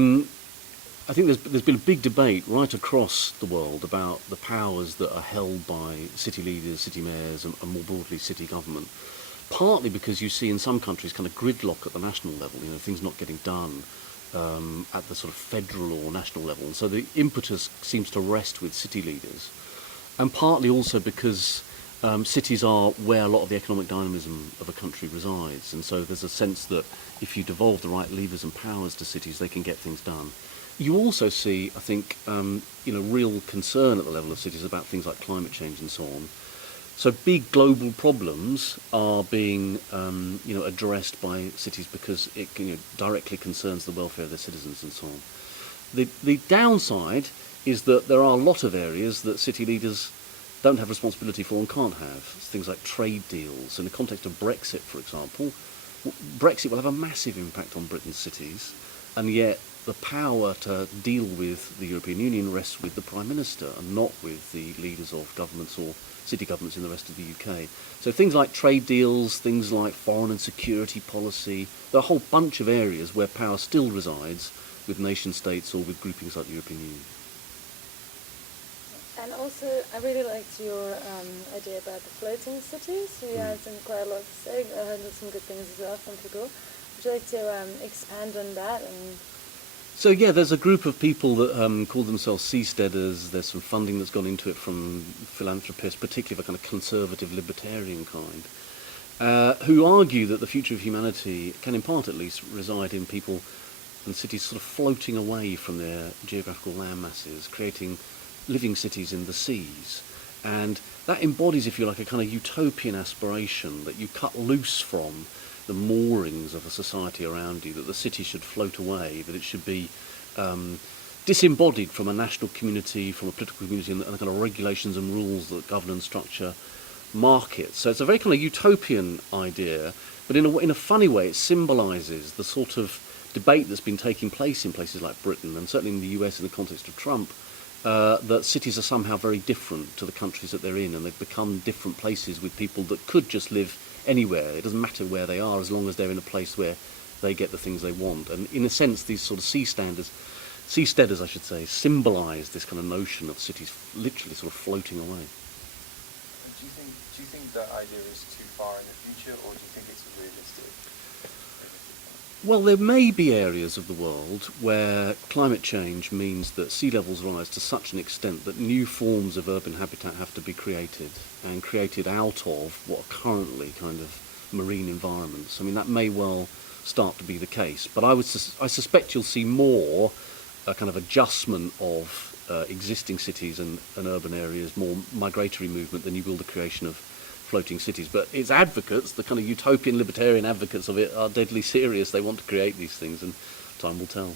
I think there's been a big debate right across the world about the powers that are held by city leaders, city mayors, and more broadly city government. Partly because you see in some countries kind of gridlock at the national level, things not getting done at the sort of federal or national level. And so the impetus seems to rest with city leaders. And partly also because cities are where a lot of the economic dynamism of a country resides. And so there's a sense that if you devolve the right levers and powers to cities, they can get things done. You also see, I think, real concern at the level of cities about things like climate change and so on. So big global problems are being, addressed by cities because it directly concerns the welfare of their citizens and so on. The downside is that there are a lot of areas that city leaders don't have responsibility for and can't have. Things like trade deals. In the context of Brexit, for example, Brexit will have a massive impact on Britain's cities, and yet the power to deal with the European Union rests with the Prime Minister and not with the leaders of governments or city governments in the rest of the UK. So things like trade deals, things like foreign and security policy, there are a whole bunch of areas where power still resides with nation states or with groupings like the European Union. And also, I really liked your idea about the floating cities. You had quite a lot to say. I heard some good things as well from people. Would you like to expand on that? So yeah, there's a group of people that call themselves seasteaders. There's some funding that's gone into it from philanthropists, particularly of a kind of conservative libertarian kind, who argue that the future of humanity can in part at least reside in people and cities sort of floating away from their geographical land masses, creating living cities in the seas. And that embodies, if you like, a kind of utopian aspiration that you cut loose from the moorings of a society around you, that the city should float away, that it should be disembodied from a national community, from a political community, and the kind of regulations and rules that govern and structure markets. So it's a very kind of utopian idea, but in a funny way it symbolises the sort of debate that's been taking place in places like Britain, and certainly in the US in the context of Trump, that cities are somehow very different to the countries that they're in, and they've become different places with people that could just live anywhere. It doesn't matter where they are as long as they're in a place where they get the things they want. And in a sense, these sort of seasteaders, I should say, symbolise this kind of notion of cities literally sort of floating away. Do you think that idea is too far in the future, or do you think it's realistic? Well, there may be areas of the world where climate change means that sea levels rise to such an extent that new forms of urban habitat have to be created, and created out of what are currently kind of marine environments. I mean, that may well start to be the case, but I suspect you'll see more a kind of adjustment of existing cities and urban areas, more migratory movement than you will the creation of floating cities. But its advocates, the kind of utopian libertarian advocates of it, are deadly serious. They want to create these things, and time will tell.